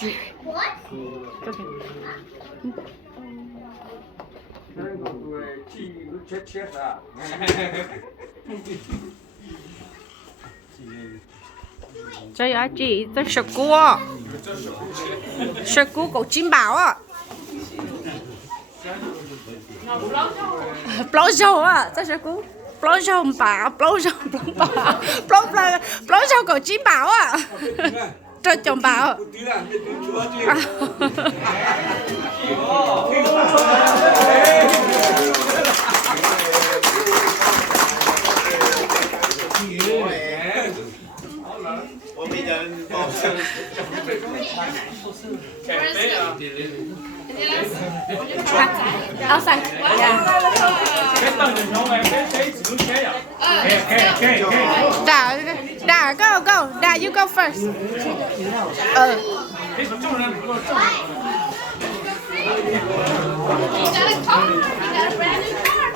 chị. Chơi á chị, tôi sợ cua cậu chim bảo á. Plau dầu á, tôi sợ cua. Plau dầu bảo, plau dầu cậu chim bảo á. Cho chồng bảo. Outside. Yeah. Da, go. Da, you go first. You got a car. You got a brand new car.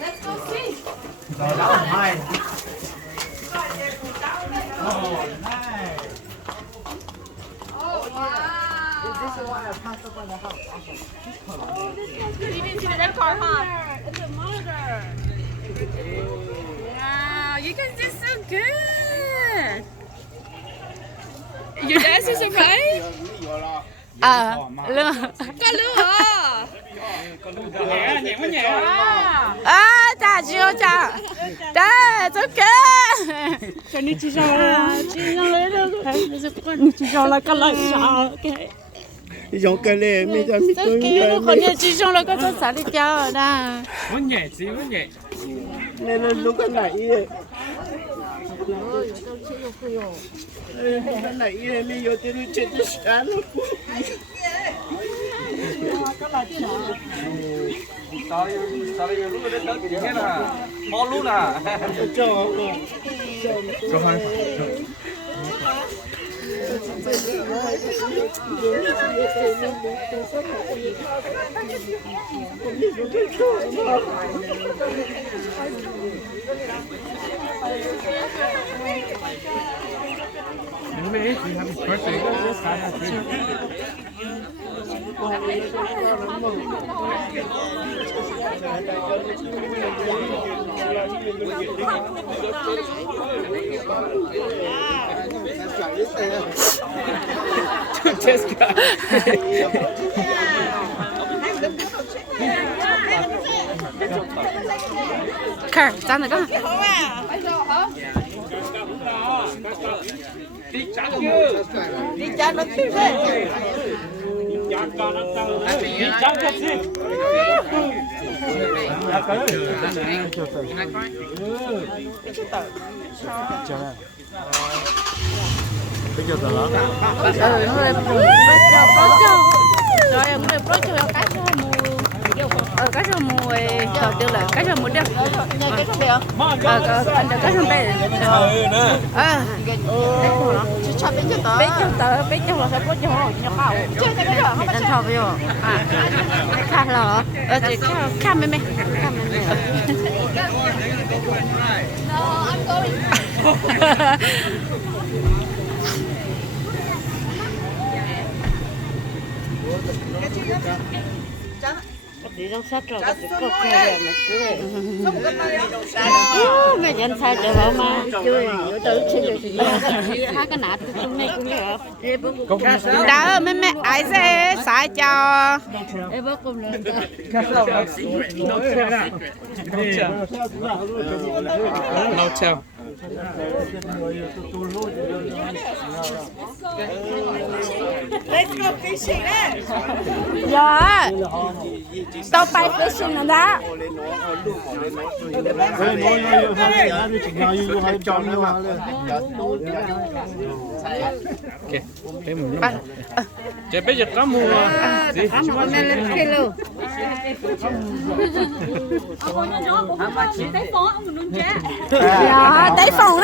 Let's go see. Oh, wow. Is this the one that passed up on the house? Oh, this one's good. You didn't see the red car, huh? It's a monitor. Wow, you guys did so good. Your dad's so surprised? Lương. Có lứa hả? Chà, chưa chà. Chà, okay. Cho nên chị lấy được. Chị là cái lại sao cái. Dùng cái này mới cho mình tôi Cái con nhà chị xong là có cho xả đi cho đó. Muốn nhẹ. nên là lúc cái này cái này mình vô tới chết sáng luôn. Sao lúc đó tới cái gì hết à? Mo luôn à? Cho hai. Anyway, we have his birthday. Let's have a drink. Jessica. Khờ, sao này con? Đi chán nó tiếp đấy. Đi chán cái gì? Bây giờ đó. Rồi em được pro cho cái số mùi. Cái số mùi đầu tiên là cái số mùi đẹp. Này cái số đẹp. Anh được cái số đẹp. Bé cho là phải có cho nhỏ khảo. Chưa thấy cái đó không bắt cho bây giờ. Khá là. Chị khá mê. No, I'm going. Đi trong sách rồi có có cái mà cứ mẹ nhận sai cho bà mà chơi vô tới chơi hai cái nát trong này cũng được đó mẹ ai sẽ sai cho em bớt cùng lên No tell. Let's go fishing, eh? dạ tao bay fishing rồi đó Okay. Cái mùi. Chị bây giờ có mùi gì? con này lên kia luôn Ông nói nó cũng không chỉ thấy phó ông mình luôn cha. dạ tới phòng